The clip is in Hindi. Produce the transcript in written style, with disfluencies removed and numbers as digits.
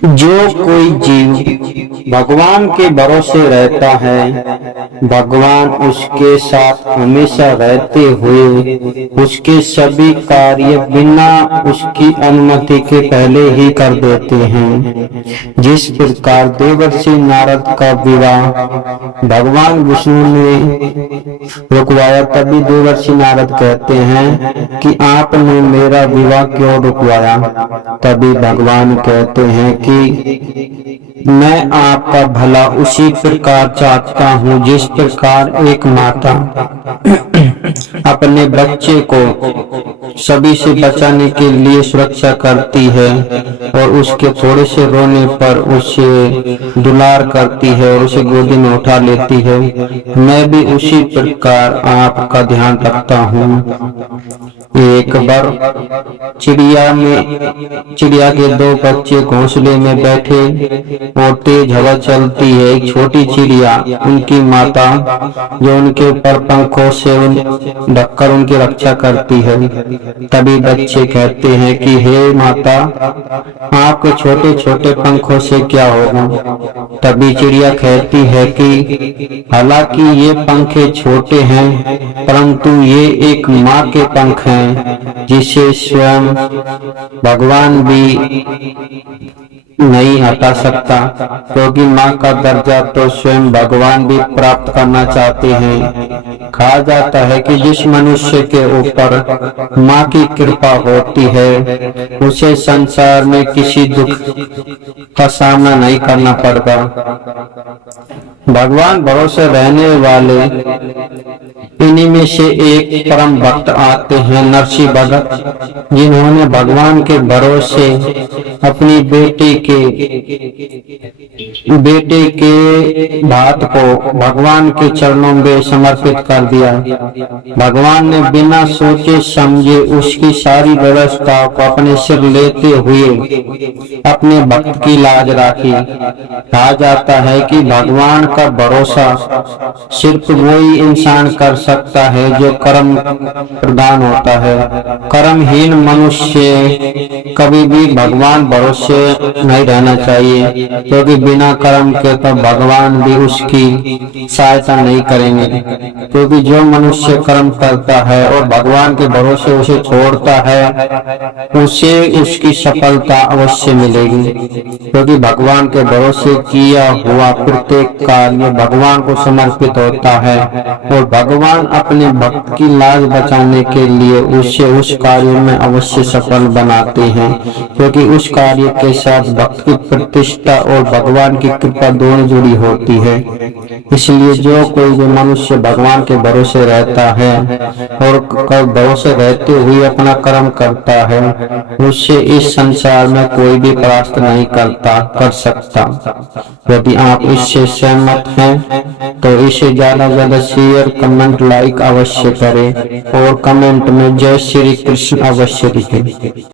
जो कोई जीव भगवान के भरोसे रहता है, भगवान उसके साथ हमेशा रहते हुए उसके सभी कार्य बिना उसकी अनुमति के पहले ही कर देते हैं। जिस प्रकार देवर्षि नारद का विवाह भगवान विष्णु ने रुकवाया, तभी देवर्षि नारद कहते हैं कि आपने मेरा विवाह क्यों रुकवाया। तभी भगवान कहते हैं कि मैं आपका भला उसी प्रकार चाहता हूँ जिस प्रकार एक माता अपने बच्चे को सभी से बचाने के लिए सुरक्षा करती है और उसके थोड़े से रोने पर उसे दुलार करती है और उसे गोदी में उठा लेती है, मैं भी उसी प्रकार आपका ध्यान रखता हूँ। एक बार चिड़िया के दो बच्चे घोंसले में बैठे और तेज हवा चलती है। एक छोटी चिड़िया उनकी माता जो उनके ऊपर पंखों से ढककर उनकी रक्षा करती है। तभी बच्चे कहते हैं कि हे माता, आपके छोटे छोटे पंखों से क्या होगा। तभी चिड़िया कहती है कि हालांकि ये पंखे छोटे हैं, परंतु ये एक माँ के पंख हैं जिसे स्वयं भगवान भी नहीं हटा सकता, क्योंकि माँ का दर्जा तो स्वयं भगवान भी प्राप्त करना चाहते हैं। कहा जाता है कि जिस मनुष्य के ऊपर माँ की कृपा होती है उसे संसार में किसी दुख का सामना नहीं करना पड़ता। भगवान भरोसे रहने वाले इन्हीं में से एक परम भक्त आते हैं, नरसिंह भगत, जिन्होंने भगवान के भरोसे अपनी बेटे के भात को भगवान के चरणों में समर्पित कर दिया। भगवान ने बिना सोचे समझे उसकी सारी व्यवस्था को अपने सिर लेते हुए अपने भक्त की लाज राखी। कहा जाता है कि भगवान का भरोसा सिर्फ वही इंसान कर सकता है जो कर्म प्रधान होता है। कर्महीन मनुष्य कभी भी भगवान भरोसे नहीं रहना चाहिए, क्योंकि बिना कर्म के तो भगवान भी उसकी सहायता नहीं करेंगे। क्योंकि जो मनुष्य कर्म करता है और भगवान के भरोसे उसे छोड़ता है, उसे उसकी सफलता अवश्य मिलेगी। क्योंकि भगवान के भरोसे किया हुआ प्रत्येक कार्य भगवान को समर्पित होता है और भगवान अपने भक्त की लाज बचाने के लिए उसे उस कार्य में अवश्य सफल बनाते हैं, क्योंकि उस कार्य के साथ भक्त की प्रतिष्ठा और भगवान की कृपा दोनों जुड़ी होती है। इसलिए जो कोई भी मनुष्य भगवान के भरोसे रहता है और भरोसे रहते हुए अपना कर्म करता है, उससे इस संसार में कोई भी परास्त नहीं कर सकता। यदि आप इससे सहमत हैं तो इसे ज्यादा ज्यादा शेयर, कमेंट, लाइक अवश्य करें और कमेंट में जय श्री कृष्ण अवश्य लिखें।